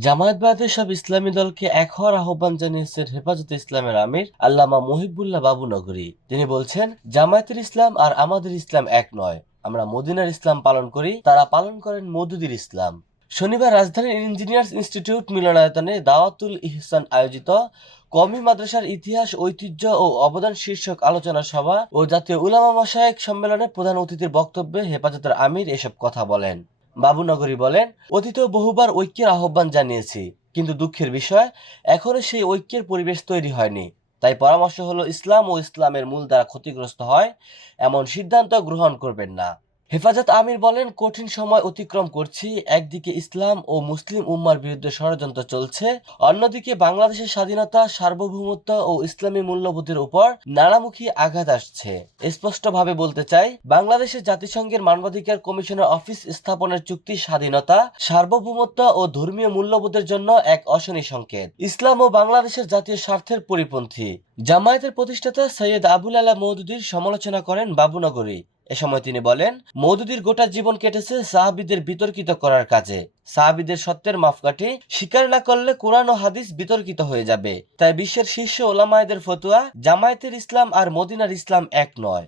জামায়াত-বাদের সব ইসলামী দলকে এক হওয়ার আহ্বান জানিয়েছেন হেফাজতে ইসলামের আমির আল্লামা মহিবুল্লাহ বাবুনগরী। তিনি বলছেন, জামায়াতের ইসলাম আর আমাদের ইসলাম এক নয়। আমরা মদিনার ইসলাম পালন করি, তারা পালন করেন মওদুদির ইসলাম। শনিবার রাজধানীর ইঞ্জিনিয়ার্স ইনস্টিটিউট মিলনায়তনে দাওয়াতুল ইহসান আয়োজিত কওমি মাদ্রাসার ইতিহাস, ঐতিহ্য ও অবদান শীর্ষক আলোচনা সভা ও জাতীয় উলামা মাশায়েখ সম্মেলনে প্রধান অতিথির বক্তব্যে হেফাজতের আমির এসব কথা বলেন। বাবুনগরী বলেন, অতীতেও বহুবার ঐক্যের আহ্বান জানিয়েছি, কিন্তু দুঃখের বিষয় এখনো সেই ঐক্যের পরিবেশ তৈরি হয়নি। তাই পরামর্শ হলো, ইসলাম ও ইসলামের মূল দ্বারা ক্ষতিগ্রস্ত হয় এমন সিদ্ধান্ত গ্রহণ করবেন না। হেফাজত আমির বলেন, কঠিন সময় অতিক্রম করছি। একদিকে ইসলাম ও মুসলিম উম্মার বিরুদ্ধে ষড়যন্ত্র চলছে, অন্যদিকে বাংলাদেশের স্বাধীনতা, সার্বভৌমত্ব ও ইসলামী মূল্যবোধের উপর নানামুখী আঘাত আসছে। স্পষ্টভাবে বলতে চাই, বাংলাদেশের জাতিসংঘের মানবাধিকার কমিশনের অফিস স্থাপনের চুক্তি স্বাধীনতা, সার্বভৌমত্ব ও ধর্মীয় মূল্যবোধের জন্য এক অশনি সংকেত। ইসলাম ও বাংলাদেশের জাতীয় স্বার্থের পরিপন্থী। জামায়াতের প্রতিষ্ঠাতা সৈয়দ আবুল আলা মওদুদীর সমালোচনা করেন বাবুনগরী। এ সময় তিনি বলেন, মওদুদীর গোটা জীবন কেটেছে সাহাবীদের বিতর্কিত করার কাজে। সাহাবীদের সত্যের মাপকাঠি স্বীকার না করলে কোরআন ও হাদিস বিতর্কিত হয়ে যাবে। তাই বিশ্বের শীর্ষ ওলামায়েদের ফতোয়া, জামায়াতের ইসলাম আর মদিনার ইসলাম এক নয়।